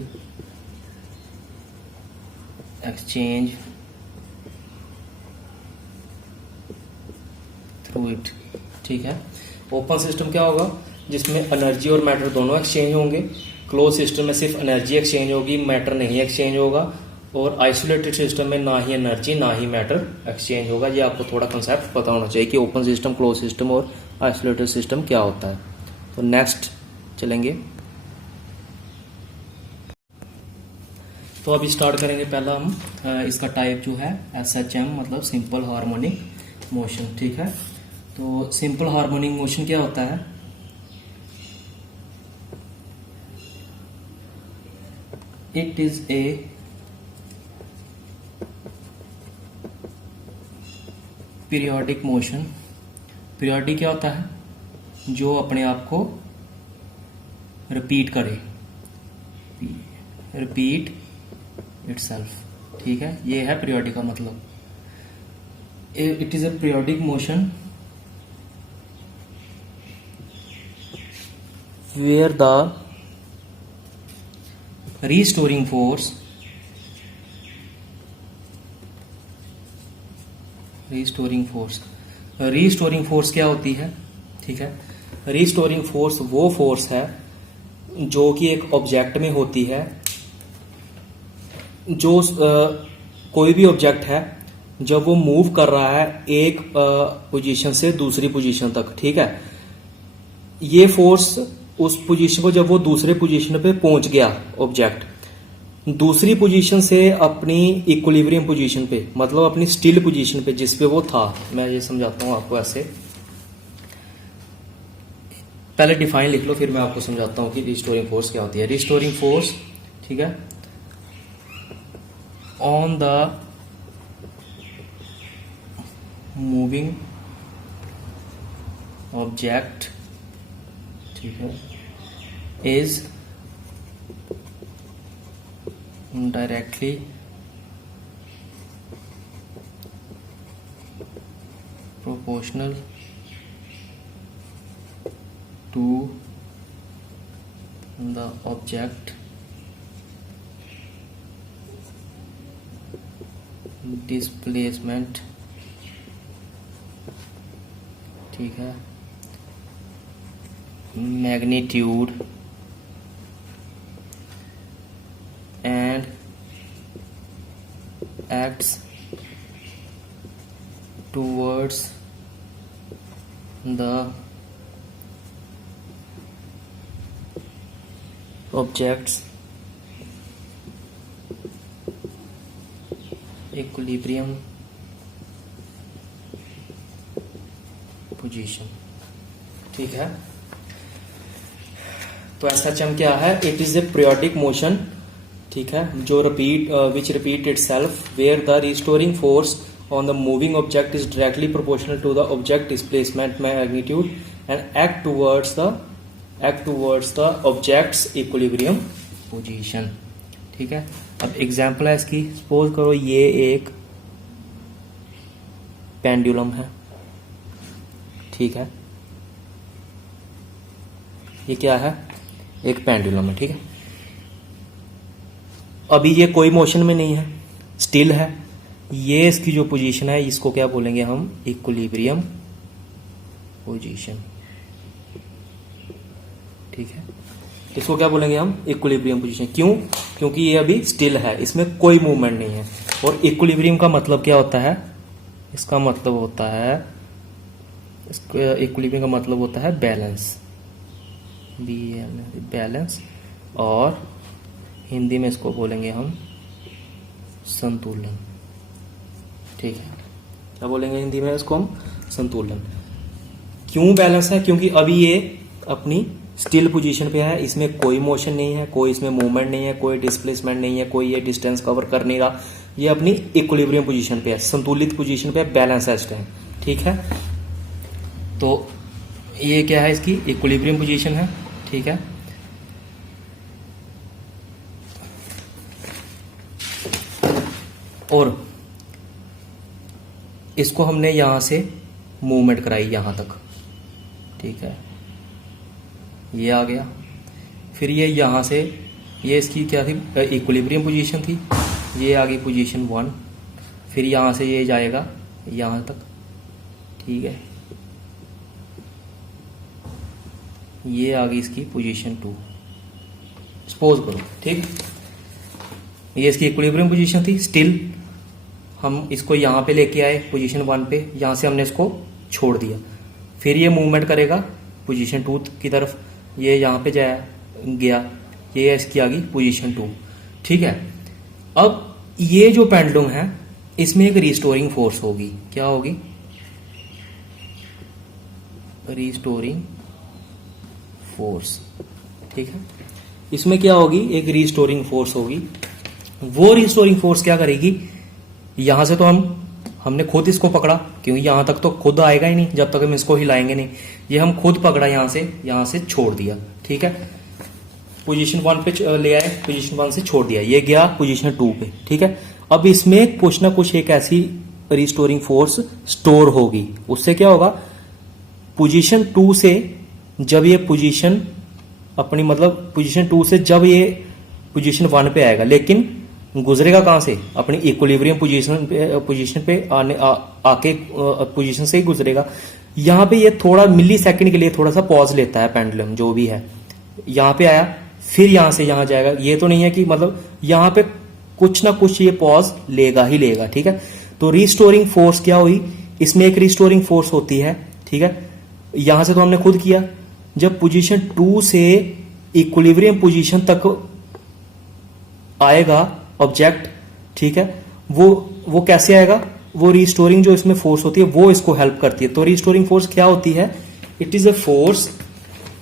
exchange through it। ठीक है, ओपन सिस्टम क्या होगा, जिसमें एनर्जी और मैटर दोनों एक्सचेंज होंगे। क्लोज सिस्टम में सिर्फ एनर्जी एक्सचेंज होगी, मैटर नहीं एक्सचेंज होगा। और आइसोलेटेड सिस्टम में ना ही एनर्जी ना ही मैटर एक्सचेंज होगा। ये आपको थोड़ा कंसेप्ट पता होना चाहिए कि ओपन सिस्टम, क्लोज सिस्टम और आइसोलेटेड सिस्टम क्या होता है। तो नेक्स्ट चलेंगे। तो अभी स्टार्ट करेंगे। पहला हम इसका टाइप जो है SHM, मतलब सिंपल हार्मोनिक मोशन। ठीक है, तो सिंपल हार्मोनिक मोशन क्या होता है, it is a periodic motion. Periodic क्या होता है, जो अपने आप को रिपीट करे, रिपीट इटसेल्फ। ठीक है, ये है पीरियोडिक का मतलब। It is a periodic motion where the restoring force, restoring force क्या होती है? ठीक है, रीस्टोरिंग फोर्स वो फोर्स है जो कि एक ऑब्जेक्ट में होती है। जो कोई भी ऑब्जेक्ट है जब वो मूव कर रहा है एक पोजीशन से दूसरी पोजीशन तक, ठीक है, ये फोर्स उस पोजीशन को, जब वो दूसरे पोजीशन पे पहुंच गया ऑब्जेक्ट, दूसरी पोजीशन से अपनी इक्विलिब्रियम पोजीशन पे, मतलब अपनी स्टिल पोजीशन पे जिस पे वो था, मैं ये समझाता हूं आपको ऐसे। पहले डिफाइन लिख लो, फिर मैं आपको समझाता हूँ कि रिस्टोरिंग फोर्स क्या होती है। रिस्टोरिंग फोर्स, ठीक है, ऑन द मूविंग ऑब्जेक्ट, ठीक है, is directly proportional to the object displacement, ठीक है, magnitude and acts towards the object's equilibrium position, ठीक है। तो SHM क्या है? It is a periodic motion, ठीक है, जो which repeat itself where the restoring force on the moving object is directly proportional to the object displacement magnitude and act towards the object's equilibrium position, ठीक है। अब एग्जांपल है इसकी, सपोज करो ये एक पेंडुलम है, ठीक है, ये क्या है? एक पेंडुलम है, ठीक है। अभी ये कोई मोशन में नहीं है, स्टिल है। ये इसकी जो पोजीशन है इसको क्या बोलेंगे हम? इक्विलिब्रियम पोजीशन, ठीक है। इसको क्या बोलेंगे हम? Equilibrium position. क्यों? क्योंकि ये अभी स्टिल है, इसमें कोई मूवमेंट नहीं है। और इक्विलिब्रियम का मतलब क्या होता है? इसका मतलब होता है, इक्विलिब्रियम का मतलब होता है बैलेंस, बैलेंस, और हिंदी में इसको बोलेंगे हम संतुलन, ठीक है। क्या बोलेंगे हिंदी में इसको हम? संतुलन। क्यों बैलेंस है? क्योंकि अभी ये अपनी स्टिल पोजीशन पे है, इसमें कोई मोशन नहीं है, कोई इसमें मूवमेंट नहीं है, कोई डिस्प्लेसमेंट नहीं है, कोई ये डिस्टेंस कवर कर नहीं रहा। ये अपनी इक्विलिब्रियम पोजीशन पे है, संतुलित पोजीशन पे, बैलेंस है इस टाइम, ठीक है। तो ये क्या है? इसकी इक्विलिब्रियम पोजीशन है, ठीक है। और इसको हमने यहां से मूवमेंट कराई यहां तक, ठीक है, ये आ गया। फिर ये यहां से, ये इसकी क्या थी? इक्विलिब्रियम पोजीशन थी। ये आ गई पोजीशन 1। फिर यहां से ये जाएगा यहां तक, ठीक है। ये आ गई इसकी पोजीशन 2, सपोज करो, ठीक। ये इसकी इक्विलिब्रियम पोजीशन थी, स्टिल। हम इसको यहाँ पे लेके आए पोजीशन 1 पे, यहाँ से हमने इसको छोड़ दिया। फिर ये मूवमेंट करेगा पोजीशन 2 की तरफ, ये यहाँ पे गया, ये इसकी आ गई पोजीशन 2, ठीक है। अब ये जो पेंडुलम है इसमें एक रिस्टोरिंग फोर्स होगी। क्या होगी? रिस्टोरिंग फोर्स, ठीक है। इसमें क्या होगी? एक रिस्टोरिंग फोर्स होगी। वो रिस्टोरिंग फोर्स क्या करेगी? यहां से तो हमने खुद इसको पकड़ा, क्योंकि यहां तक तो खुद आएगा ही नहीं जब तक हम इसको हिलाएंगे नहीं। ये हम खुद पकड़ा, यहां से छोड़ दिया, ठीक है। पोजीशन 1 पे ले आए, पोजीशन 1 से छोड़ दिया, ये गया पोजीशन 2 पे, ठीक है। अब इसमें कुछ ना कुछ एक ऐसी रिस्टोरिंग फोर्स स्टोर होगी। उससे क्या होगा? पोजीशन 2 से जब ये पोजीशन अपनी, मतलब पोजीशन 2 से जब ये पोजीशन 1 पे आएगा, लेकिन गुजरेगा कहां से? अपनी इक्विलिब्रियम पोजीशन पे आके पोजीशन से ही गुजरेगा। यहां पे ये थोड़ा मिली सेकंड के लिए थोड़ा सा पॉज लेता है पेंडुलम, जो भी है। यहां पे आया, फिर यहां से यहां जाएगा। ये तो नहीं है कि मतलब यहां पे कुछ ना कुछ ये पॉज लेगा ही लेगा, ठीक है। तो रिस्टोरिंग फोर्स क्या हुई? इसमें एक रिस्टोरिंग फोर्स होती है, ठीक है। यहां से तो हमने खुद किया। जब पोजीशन 2 से इक्विलिब्रियम पोजीशन तक आएगा ऑब्जेक्ट, ठीक है, वो कैसे आएगा? वो रिस्टोरिंग जो इसमें फोर्स होती है वो इसको हेल्प करती है। तो रिस्टोरिंग फोर्स क्या होती है? इट इज अ फोर्स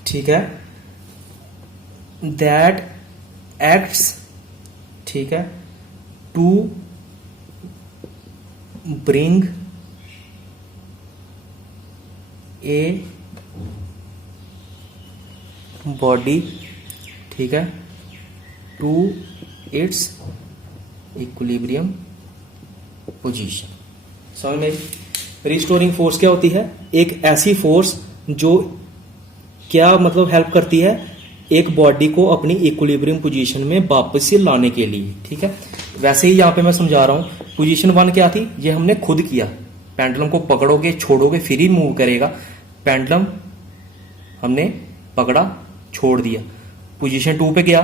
ठीक है, दैट एक्ट्स, ठीक है, टू ब्रिंग ए बॉडी, ठीक है, टू इट्स इक्विलिब्रियम पोजीशन। समझ में? रिस्टोरिंग फोर्स क्या होती है? एक ऐसी फोर्स जो क्या मतलब हेल्प करती है एक बॉडी को अपनी इक्विलिब्रियम पोजीशन में वापस से लाने के लिए। ठीक है, वैसे ही यहां पे मैं समझा रहा हूं। पोजीशन 1 क्या थी? ये हमने खुद किया, पेंडुलम को पकड़ोगे छोड़ोगे फिर ही मूव करेगा। पेंडुलम हमने पकड़ा छोड़ दिया। पोजीशन 2 पे गया,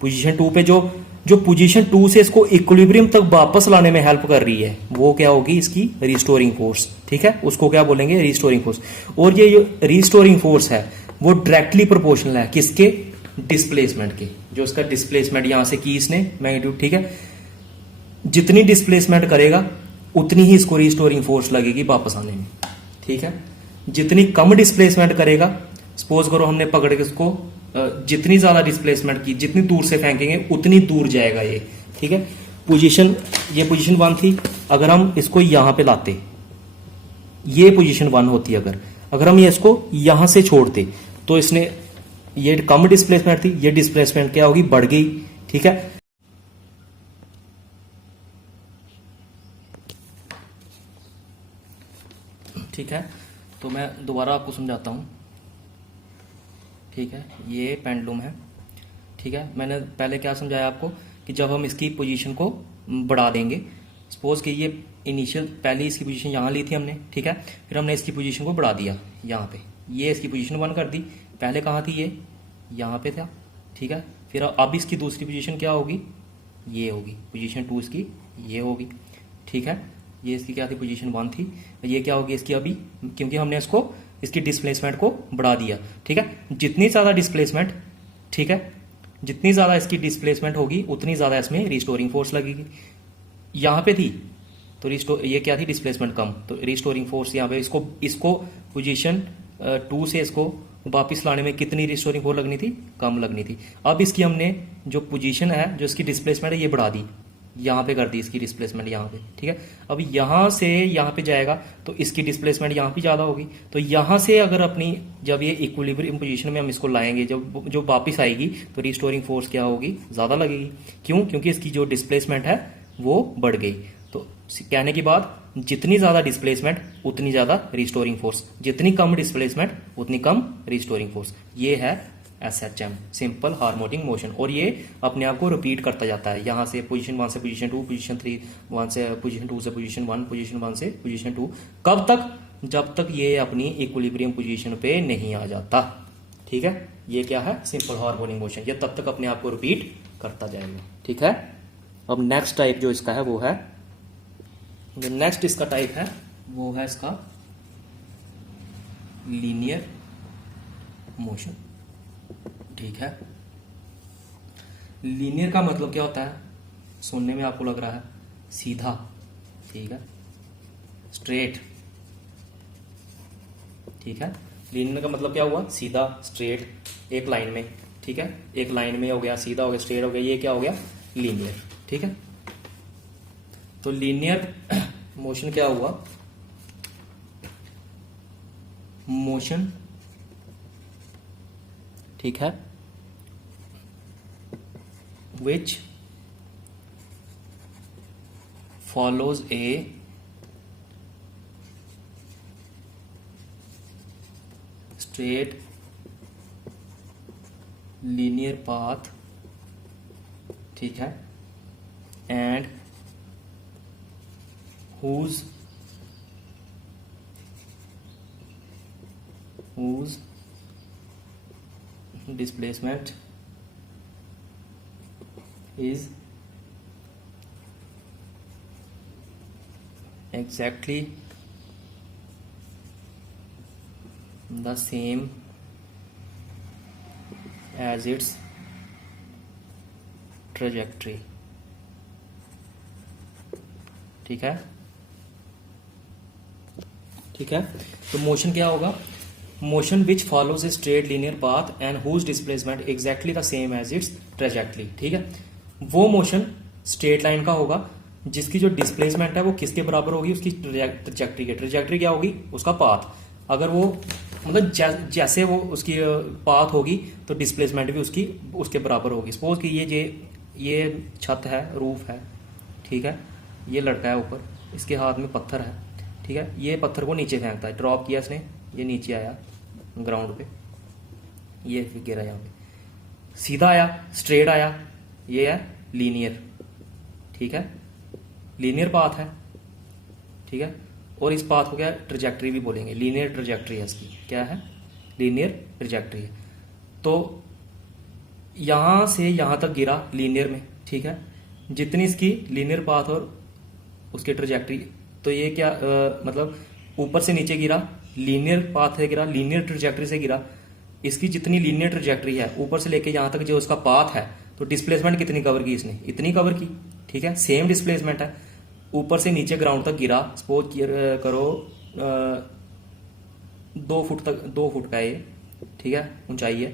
पोजीशन 2 पे जो पोजीशन 2 से इसको इक्विलिब्रियम तक वापस लाने में हेल्प कर रही है वो क्या होगी? इसकी रिस्टोरिंग फोर्स। ठीक है, उसको क्या बोलेंगे? Restoring force. और ये जो रिस्टोरिंग फोर्स है वो डायरेक्टली प्रोपोर्शनल है किसके? डिस्प्लेसमेंट के। जो इसका डिस्प्लेसमेंट यहां से की इसने मैग्नीट्यूड, ठीक है, जितनी डिस्प्लेसमेंट करेगा उतनी ही इसको रिस्टोरिंग फोर्स लगेगी वापस आने में। ठीक है, जितनी कम डिस्प्लेसमेंट करेगा, सपोज करो हमने पकड़ के इसको जितनी ज्यादा डिस्प्लेसमेंट की, जितनी दूर से फेंकेंगे उतनी दूर जाएगा ये। ठीक है, ये पोजीशन 1 थी। अगर हम इसको यहां पे लाते, ये पोजीशन 1 होती अगर हम ये इसको यहां से छोड़ते तो इसने, ये कम डिस्प्लेसमेंट थी, ये डिस्प्लेसमेंट क्या होगी? बढ़ गई। ठीक है, ठीक है, तो मैं दोबारा आपको समझाता हूं। ठीक है, ये पेंडुलम है। ठीक है, मैंने पहले क्या समझाया आपको कि जब हम इसकी पोजीशन को बढ़ा देंगे, सपोज कि ये इनिशियल पहले इसकी पोजीशन यहाँ ली थी हमने, ठीक है, फिर हमने इसकी पोजीशन को बढ़ा दिया यहाँ पे, ये इसकी पोजीशन 1 कर दी। पहले कहाँ थी? ये यहाँ पे था। ठीक है, फिर अब इसकी दूसरी पोजीशन क्या होगी? ये होगी पोजीशन 2 इसकी, ये होगी। ठीक है, ये इसकी क्या थी? पोजीशन 1 थी। ये क्या होगी इसकी अभी? क्योंकि हमने इसकी डिस्प्लेसमेंट को बढ़ा दिया। ठीक है, जितनी ज्यादा डिस्प्लेसमेंट, ठीक है, जितनी ज्यादा इसकी डिस्प्लेसमेंट होगी उतनी ज्यादा इसमें रिस्टोरिंग फोर्स लगेगी। यहां पे थी तो ये क्या थी? डिस्प्लेसमेंट कम, तो रिस्टोरिंग फोर्स यहाँ पे इसको पोजीशन 2 से इसको वापिस लाने में कितनी रिस्टोरिंग फोर्स लगनी थी? कम लगनी थी। अब इसकी हमने जो पोजीशन है, जो इसकी डिस्प्लेसमेंट है, ये बढ़ा दी, यहां पे कर दी इसकी डिस्प्लेसमेंट यहां पे। ठीक है, अब यहां से यहां पे जाएगा तो इसकी डिस्प्लेसमेंट यहां पे ज्यादा होगी। तो यहां से अगर अपनी जब ये इक्विलिब्रियम पोजीशन में हम इसको लाएंगे, जो वापिस आएगी तो रिस्टोरिंग फोर्स क्या होगी? ज्यादा लगेगी। क्यों? क्योंकि इसकी जो डिस्प्लेसमेंट है वो बढ़ गई। तो कहने की बात, जितनी ज्यादा डिस्प्लेसमेंट उतनी ज्यादा रिस्टोरिंग फोर्स, जितनी कम डिस्प्लेसमेंट उतनी कम रिस्टोरिंग फोर्स। ये है SHM, सिंपल हार्मोनिक मोशन। और ये अपने आप को रिपीट करता जाता है, यहां से पोजीशन 1 से पोजीशन 2, पोजीशन 3 1 से पोजीशन 2 से पोजीशन 1, पोजीशन 1 से पोजीशन 2। कब तक? जब तक ये अपनी इक्विलिब्रियम पोजीशन पे नहीं आ जाता। ठीक है, ये क्या है? Simple harmonic motion. ये तब तक अपने आप को रिपीट करता जाएगा। ठीक है, अब नेक्स्ट टाइप जो इसका है वो है, जो नेक्स्ट इसका टाइप है वो है इसका लीनियर मोशन। ठीक है, लीनियर का मतलब क्या होता है? सुनने में आपको लग रहा है सीधा, ठीक है, स्ट्रेट। ठीक है, लीनियर का मतलब क्या हुआ? सीधा, स्ट्रेट, एक लाइन में। ठीक है, एक लाइन में हो गया, सीधा हो गया, स्ट्रेट हो गया, ये क्या हो गया? लीनियर। ठीक है, तो लीनियर मोशन क्या हुआ? मोशन, ठीक है, which follows a straight linear path, ठीक है, and whose displacement is exactly the same as its trajectory। ठीक है, ठीक है, तो मोशन क्या होगा? Motion which follows a straight linear path and whose displacement exactly the same as its trajectory. ठीक है, वो मोशन स्ट्रेट लाइन का होगा जिसकी जो डिस्प्लेसमेंट है वो किसके बराबर होगी, उसकी ट्रेजेक्टरी के। ट्रेजेक्टरी क्या होगी, उसका पाथ। अगर वो मतलब जैसे वो उसकी पाथ होगी तो डिस्प्लेसमेंट भी उसकी उसके बराबर होगी। सपोज कि ये छत है, रूफ है, ठीक है, ये लड़का है ऊपर, इसके हाथ में पत्थर है, ठीक है, ये पत्थर को नीचे फेंकता है, ड्रॉप किया इसने, ये नीचे आया ग्राउंड पे, ये गिरा यहाँ पे, सीधा आया, स्ट्रेट आया, ये है लीनियर, ठीक है, लीनियर पाथ है, ठीक है। और इस पाथ को क्या ट्रेजेक्टरी भी बोलेंगे, लीनियर ट्रेजेक्टरी है इसकी, क्या है, लीनियर ट्रेजेक्टरी है। तो यहां से यहां तक गिरा लीनियर में, ठीक है, जितनी इसकी लीनियर पाथ और उसकी ट्रेजेक्टरी, तो ये क्या मतलब ऊपर से नीचे गिरा, लीनियर पाथ से गिरा, लीनियर ट्रेजेक्टरी से गिरा, इसकी जितनी लीनियर ट्रेजेक्टरी है ऊपर से लेके यहां तक जो उसका पाथ है, तो डिस्प्लेसमेंट कितनी कवर की इसने, इतनी कवर की, ठीक है, सेम डिस्प्लेसमेंट है। ऊपर से नीचे ग्राउंड तक गिरा, सपोज करो 2 फुट का ये, ठीक है, ऊंचाई है,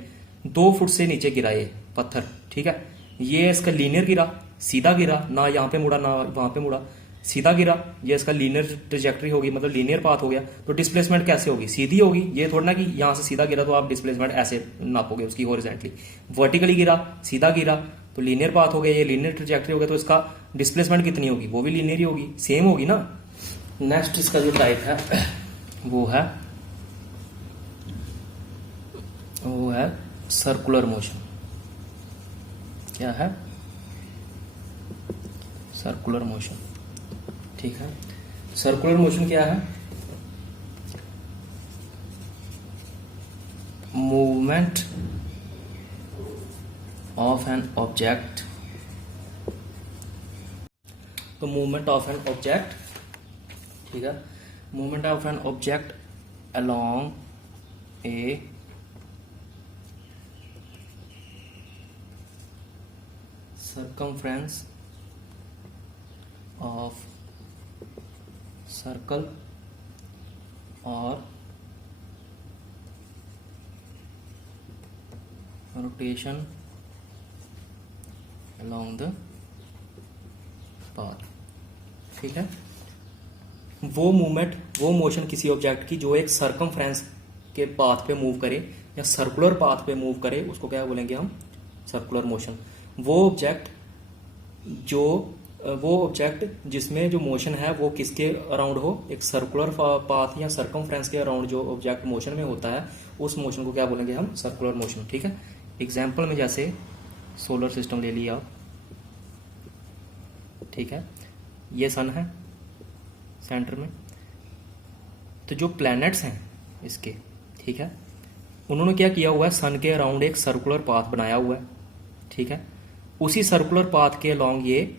2 फुट से नीचे गिरा ये पत्थर, ठीक है, ये इसका लीनियर गिरा, सीधा गिरा, ना यहाँ पे मुड़ा ना वहां पे मुड़ा, सीधा गिरा, ये इसका लीनियर ट्रेजेक्टरी होगी, मतलब लीनियर पाथ हो गया। तो डिस्प्लेसमेंट कैसे होगी, सीधी होगी, ये थोड़ा ना कि यहां से सीधा गिरा तो आप डिस्प्लेसमेंट ऐसे नापोगे उसकी हॉरिजॉन्टली, वर्टिकली गिरा, सीधा गिरा, तो लीनियर पाथ हो गया, ये लीनियर ट्रेजेक्टरी हो गया, तो इसका डिस्प्लेसमेंट कितनी होगी, वो भी लीनियर ही होगी, सेम होगी ना। नेक्स्ट इसका जो टाइप है वो है सर्कुलर मोशन। क्या है, सर्कुलर मोशन, ठीक है। सर्कुलर मोशन क्या है, मूवमेंट ऑफ एन ऑब्जेक्ट, तो मूवमेंट ऑफ एन ऑब्जेक्ट, ठीक है, movement of an object along A circumference of circle or rotation along the path, ठीक है। वो मूवमेंट, वो मोशन किसी ऑब्जेक्ट की जो एक सर्कमफ्रेंस के पाथ पे मूव करे या सर्कुलर पाथ पे मूव करे, उसको क्या बोलेंगे हम, सर्कुलर मोशन। वो ऑब्जेक्ट जिसमें जो मोशन है वो किसके अराउंड हो, एक सर्कुलर पाथ या सर्कमफ्रेंस के अराउंड जो ऑब्जेक्ट मोशन में होता है, उस मोशन को क्या बोलेंगे हम, सर्कुलर मोशन, ठीक है। एग्जाम्पल में जैसे सोलर सिस्टम ले लिया आप, ठीक है, ये सन है सेंटर में, तो जो प्लैनेट्स हैं इसके, ठीक है, उन्होंने क्या किया हुआ है, सन के अराउंड एक सर्कुलर पाथ बनाया हुआ है, ठीक है। उसी सर्कुलर पाथ के अलोंग ये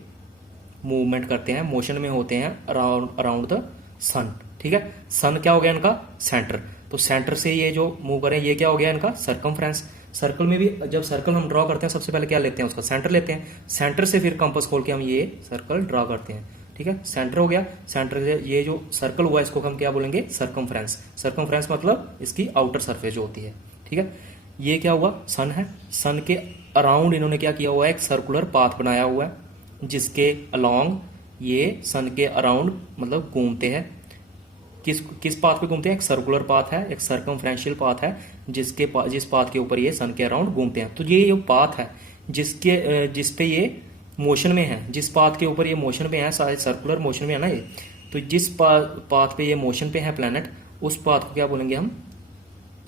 मूवमेंट करते हैं, मोशन में होते हैं अराउंड द सन, ठीक है। सन क्या हो गया इनका, सेंटर, तो सेंटर से ये जो मूव करें ये क्या हो गया इनका, सर्कमफ्रेंस। सर्कल में भी जब सर्कल हम ड्रॉ करते हैं सबसे पहले क्या लेते हैं, उसका सेंटर लेते हैं, सेंटर से फिर कंपास खोल के हम ये सर्कल ड्रॉ करते हैं, ठीक है। सेंटर हो गया, सेंटर से ये जो सर्कल हुआ इसको हम क्या बोलेंगे, सर्कमफ्रेंस। सर्कमफ्रेंस मतलब इसकी आउटर सरफेस जो होती है, ठीक है। ये क्या हुआ, सन है, सन के अराउंड इन्होंने क्या किया हुआ है, एक सर्कुलर पाथ बनाया हुआ है, जिसके अलोंग ये सन के अराउंड मतलब घूमते हैं। किस पाथ पे घूमते हैं, एक सर्कुलर पाथ है, एक सर्कमफ्रेंशियल पाथ है, जिस पाथ के ऊपर ये सन के अराउंड घूमते हैं। तो ये जो पाथ है जिस पे ये मोशन में है, जिस पाथ के ऊपर ये मोशन पे है, शायद सर्कुलर मोशन में है ना ये, तो जिस पाथ पे ये मोशन पे है प्लैनेट, उस पाथ को क्या बोलेंगे हम,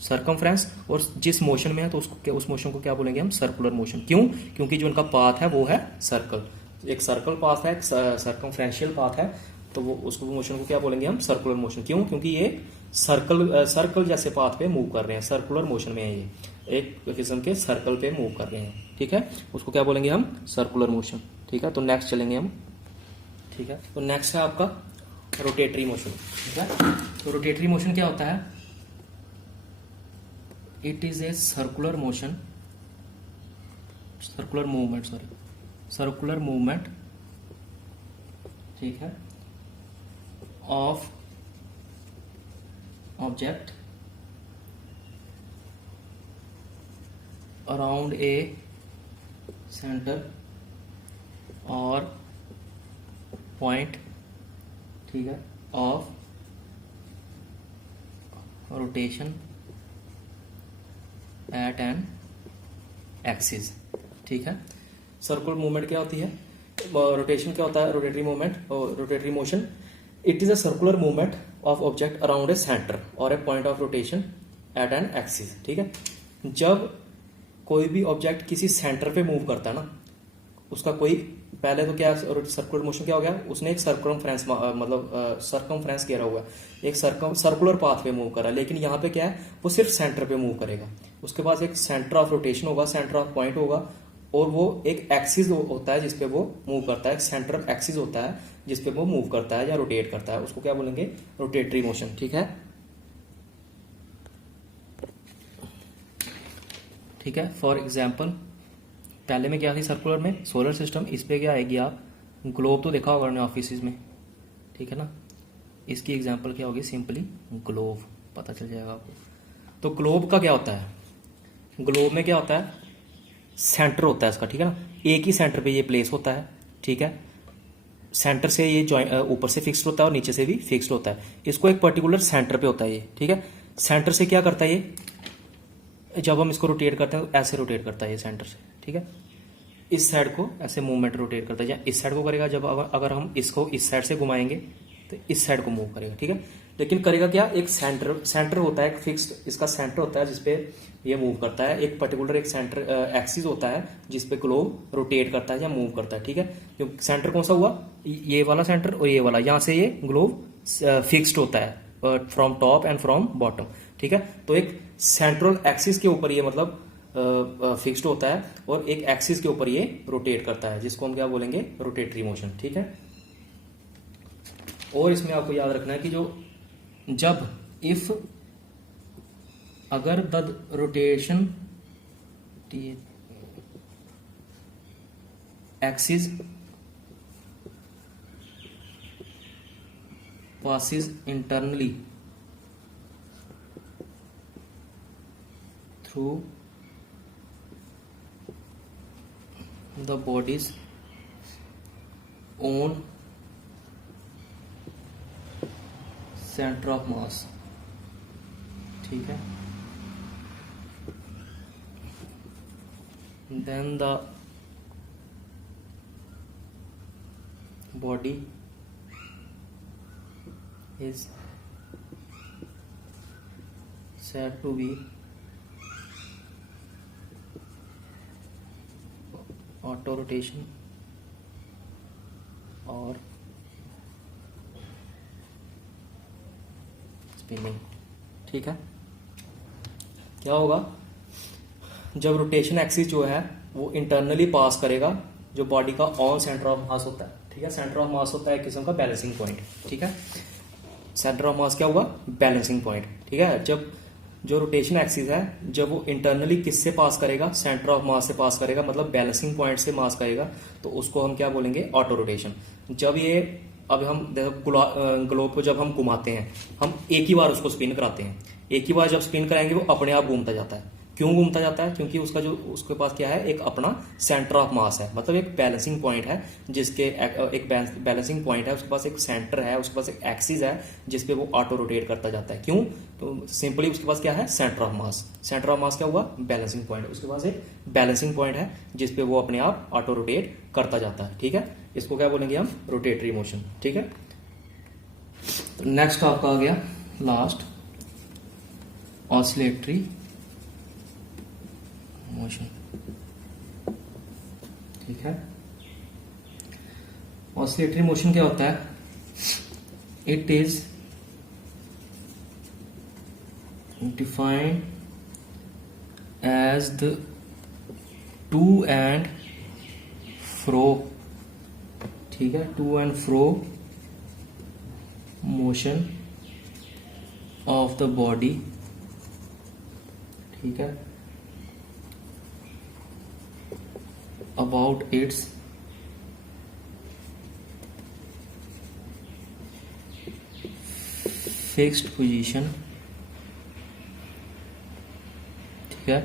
सर्कमफ्रेंस। और जिस मोशन में है तो उस मोशन को क्या बोलेंगे हम, सर्कुलर मोशन। क्यों, क्योंकि जो उनका पाथ है वो है सर्कल, एक सर्कल पाथ है, एक सर्कमफ्रेंशियल पाथ है, तो वो उसको मोशन को क्या बोलेंगे हम, सर्कुलर मोशन। क्यों, क्योंकि ये सर्कल जैसे पाथ पे मूव कर रहे हैं, सर्कुलर मोशन में है, ये एक किस्म के सर्कल पे मूव कर रहे हैं, ठीक है, उसको क्या बोलेंगे हम, सर्कुलर मोशन, ठीक है। तो नेक्स्ट चलेंगे हम, ठीक है। तो नेक्स्ट है आपका रोटेटरी मोशन, ठीक है। तो रोटेटरी मोशन क्या होता है, it is a circular motion, circular movement, ठीक है, of object around a centre और पॉइंट, ठीक है, of rotation at an axis, ठीक है। सर्कुलर मूवमेंट क्या होती है, रोटेशन क्या होता है, रोटेटरी मूवमेंट और rotatory motion. It is a circular movement of object around a centre और a point of rotation at an axis, ठीक है। जब कोई भी ऑब्जेक्ट किसी सेंटर पे मूव करता है ना, उसका कोई पहले तो क्या सर्कुलर मोशन क्या हो गया, उसने एक सर्कमफ्रेंस मतलब सर्कमफ्रेंस घेरा हुआ है, एक सर्कुलर पाथ पे मूव कर रहा है। लेकिन यहाँ पे क्या है, वो सिर्फ सेंटर पे मूव करेगा। उसके पास एक सेंटर ऑफ रोटेशन होगा, सेंटर ऑफ पॉइंट होगा, और वो एक एक्सिस होता है जिसपे वो मूव करता है, एक सेंट्रल एक्सिस होता है जिसपे वो मूव करता है या रोटेट करता है। उसको क्या बोलेंगे, रोटेटरी मोशन, ठीक है। ठीक है, फॉर एग्जाम्पल पहले में क्या थी सर्कुलर में, सोलर सिस्टम। इस पे क्या आएगी, आप ग्लोब तो देखा होगा ऑफिस में, ठीक है ना। इसकी एग्जाम्पल क्या होगी, सिंपली ग्लोब, पता चल जाएगा आपको। तो ग्लोब का क्या होता है, ग्लोब में क्या होता है, सेंटर होता है इसका, ठीक है ना। एक ही सेंटर पे ये प्लेस होता है, ठीक है। सेंटर से ये जॉइंट ऊपर से फिक्स्ड होता है और नीचे से भी फिक्स्ड होता है। इसको एक पर्टिकुलर सेंटर पे होता है ये, ठीक है। सेंटर से क्या करता है ये, जब हम इसको रोटेट करते हैं तो ऐसे रोटेट करता है ये सेंटर से, ठीक है। इस साइड को ऐसे मूवमेंट रोटेट करता है, या इस साइड को करेगा, जब अगर हम इसको इस साइड से घुमाएंगे तो इस साइड को मूव करेगा, ठीक है। लेकिन करेगा क्या, एक सेंटर होता है, एक फिक्स्ड इसका सेंटर होता है जिसपे ये मूव करता है। एक पर्टिकुलर एक सेंटर एक्सिस होता है जिसपे ग्लोब रोटेट करता है या मूव करता है, ठीक है। क्योंकि सेंटर कौन सा हुआ, ये वाला सेंटर और ये वाला, यहाँ से ये ग्लोब फिक्स्ड होता है from top and from bottom, ठीक है। तो एक सेंट्रल एक्सिस के ऊपर ये मतलब फिक्स्ड होता है और एक एक्सिस के ऊपर ये रोटेट करता है, जिसको हम क्या बोलेंगे, रोटेटरी मोशन, ठीक है। और इसमें आपको याद रखना है कि जो जब इफ अगर the rotation axis passes internally through the body's own center of mass, ठीक है। then the body is said to be auto rotation or spinning, ठीक है। क्या होगा, जब रोटेशन एक्सिस जो है वो इंटरनली पास करेगा जो बॉडी का ऑन सेंटर ऑफ मास होता है, ठीक है। सेंटर ऑफ मास होता है एक किस्म का बैलेंसिंग पॉइंट, ठीक है। सेंटर ऑफ मास क्या होगा, बैलेंसिंग पॉइंट, ठीक है। जब जो रोटेशन एक्सिस है जब वो इंटरनली किससे पास करेगा, सेंटर ऑफ मास से पास करेगा, मतलब बैलेंसिंग पॉइंट से मास करेगा, तो उसको हम क्या बोलेंगे, ऑटो रोटेशन। जब ये अब हम देखो ग्लोब को जब हम घुमाते हैं, हम एक ही बार उसको स्पिन कराते हैं, एक ही बार जब स्पिन कराएंगे वो अपने आप घूमता जाता है। क्यों घूमता जाता है, क्योंकि उसका जो उसके पास क्या है, एक अपना सेंटर ऑफ मास है, मतलब एक बैलेंसिंग पॉइंट है, जिसके एक बैलेंसिंग पॉइंट है, उसके पास एक सेंटर है, उसके पास एक एक्सिस है जिसपे वो ऑटो रोटेट करता जाता है। क्यों, तो सिंपली उसके पास क्या है, centre of mass. Centre of mass क्या हुआ, बैलेंसिंग पॉइंट, उसके पास एक बैलेंसिंग पॉइंट है जिसपे वो अपने आप ऑटो रोटेट करता जाता है, ठीक है। इसको क्या बोलेंगे हम, रोटेटरी मोशन, ठीक है। नेक्स्ट आपका आ गया लास्ट, ऑसिलेटरी मोशन, ठीक है। ऑसिलेटरी मोशन क्या होता है, it is defined as the to and fro, ठीक है, to and fro motion of the body, ठीक है, about its fixed position, ठीक है,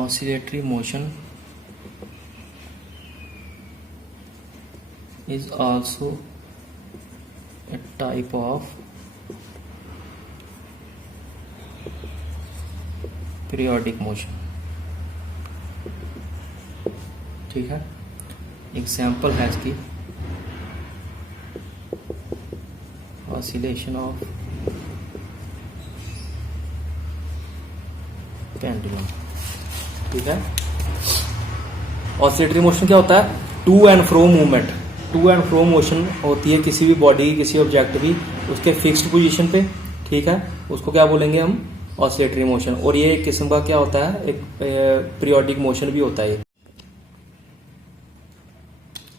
oscillatory motion is also a type of periodic motion. ठीक है, एग्जाम्पल है इसकी ऑसिलेशन ऑफ पेंडुलम। ठीक है, ऑसिलेटरी मोशन क्या होता है? To and fro movement. To and fro motion होती है किसी भी बॉडी, किसी ऑब्जेक्ट की, उसके फिक्स्ड पोजीशन पे। ठीक है, उसको क्या बोलेंगे हम? Oscillatory motion. और ये एक किस्म का क्या होता है? एक पीरियोडिक मोशन भी होता है ये।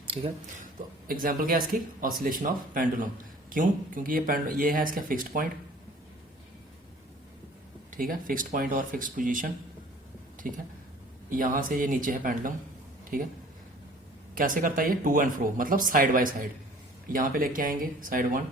ठीक है, तो एग्जांपल क्या है इसकी? Oscillation of pendulum. क्यों? क्योंकि ये है इसका फिक्स्ड पॉइंट। ठीक है, फिक्स्ड पॉइंट और फिक्स्ड पोजीशन। ठीक है, यहां से ये नीचे है पेंडुलम। ठीक है, कैसे करता है ये? टू एंड फ्रो, मतलब साइड बाय साइड। यहां पे लेके आएंगे साइड 1,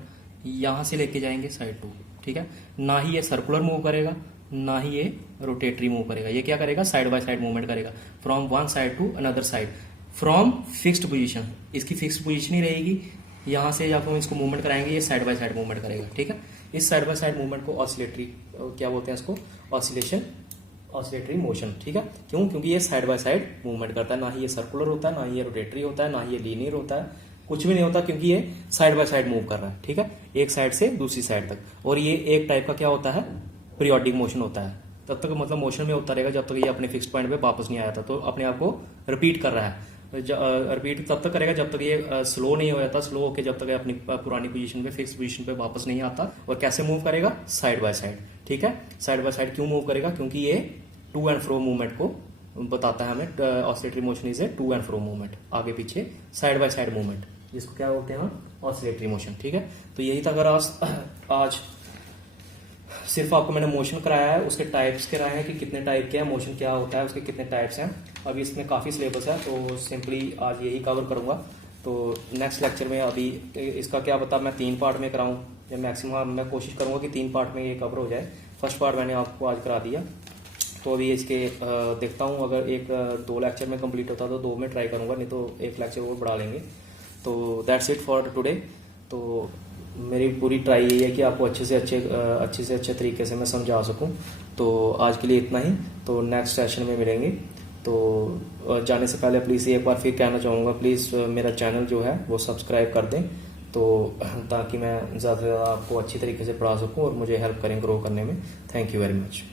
यहां से लेके जाएंगे साइड 2। ठीक है, ना ही ये सर्कुलर मूव करेगा, ना ही ये रोटेटरी मूव करेगा। ये क्या करेगा? साइड बाय साइड मूवमेंट करेगा, from one side to another side, from fixed position. इसकी फिक्स्ड पोजीशन ही रहेगी। यहां से जब हम इसको मूवमेंट कराएंगे, ये साइड बाय साइड मूवमेंट करेगा। ठीक है, इस साइड बाय साइड मूवमेंट को ऑसिलेटरी क्या बोलते हैं? इसको ऑसिलेशन, ऑसिलेटरी मोशन। ठीक है, क्यों? क्योंकि ये साइड बाय साइड मूवमेंट करता है। ना ही ये सर्कुलर होता है, ना ही ये रोटेटरी होता है, ना ही ये लीनियर होता है, कुछ भी नहीं होता, क्योंकि ये साइड बाय साइड मूव कर रहा है। ठीक है, एक साइड से दूसरी साइड तक। और ये एक टाइप का क्या होता है? पीरियोडिक मोशन होता है। तब तक मतलब मोशन में होता रहेगा जब तक ये अपने फिक्स पॉइंट पे वापस नहीं आया था। तो अपने आप को रिपीट कर रहा है। रिपीट तब तक करेगा जब तक ये स्लो नहीं हो जाता। स्लो होकर जब तक ये अपनी पुरानी पोजीशन पे, फिक्स पोजीशन पे वापस नहीं आता। और कैसे मूव करेगा? Side by side. ठीक है, साइड बाय साइड क्यों मूव करेगा? क्योंकि ये टू एंड फ्रो मूवमेंट को बताता है हमें। Oscillatory motion is a to and fro movement, आगे पीछे साइड बाय साइड मूवमेंट, जिसको क्या बोलते हैं हम? Oscillatory motion. ठीक है, तो यही था। अगर आज सिर्फ आपको मैंने मोशन कराया है, उसके टाइप्स कराए हैं कि कितने टाइप के हैं, मोशन क्या होता है, उसके कितने टाइप्स हैं। अभी इसमें काफ़ी सिलेबस है, तो सिंपली आज यही कवर करूंगा। तो नेक्स्ट लेक्चर में अभी इसका क्या पता मैं 3 पार्ट में कराऊं, या मैक्सिमम मैं कोशिश करूंगा कि 3 पार्ट में ये कवर हो जाए। फर्स्ट पार्ट मैंने आपको आज करा दिया, तो अभी इसके देखता हूँ। अगर 1-2 लेक्चर में कंप्लीट होता तो 2 में ट्राई करूंगा, नहीं तो 1 लेक्चर और बढ़ा लेंगे। तो दैट्स इट फॉर टुडे। तो मेरी पूरी ट्राई यही है कि आपको अच्छे से अच्छे तरीके से मैं समझा सकूं। तो आज के लिए इतना ही। तो नेक्स्ट सेशन में मिलेंगे। तो जाने से पहले प्लीज़ एक बार फिर कहना चाहूँगा, प्लीज़ मेरा चैनल जो है वो सब्सक्राइब कर दें, तो ताकि मैं ज़्यादा से ज़्यादा आपको अच्छी तरीके से पढ़ा सकूँ और मुझे हेल्प करें ग्रो करने में। Thank you very much.